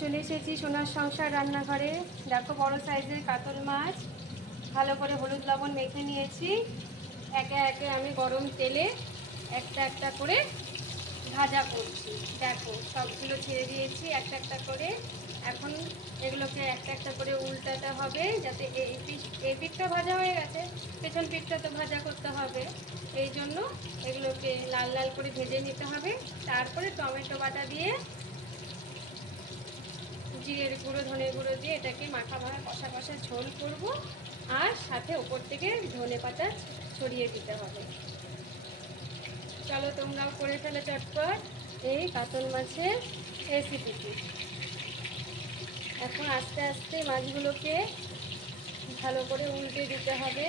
চলে এসেছি সোনার সংসার রান্নাঘরে। দেখো বড় সাইজের কাতল মাছ ভালো করে হলুদ লবণ মেখে নিয়েছি। একে একে আমি গরম তেলে একটা একটা করে ভাজা করছি। দেখো সবগুলো ছেড়ে দিয়েছি একটা একটা করে। এখন এগুলোকে একটা একটা করে উল্টাতে হবে, যাতে এই পিঠটা ভাজা হয়ে গেছে, পেছন পিঠটা তো ভাজা করতে হবে। এই জন্য এগুলোকে লাল লাল করে ভেজে নিতে হবে। তারপরে টমেটো বাটা দিয়ে, জিরের গুঁড়ো, ধনে গুঁড়ো দিয়ে এটাকে মাখাভাবে কষা কষা ঝোল করব। আর সাথে ওপর থেকে ধনে পাতা ছড়িয়ে দিতে হবে। চলো তোমরাও করে ফেলে চটপট এই কাতল মাছের রেসিপিটি। এখন আস্তে আস্তে মাছগুলোকে ভালো করে উল্টে দিতে হবে।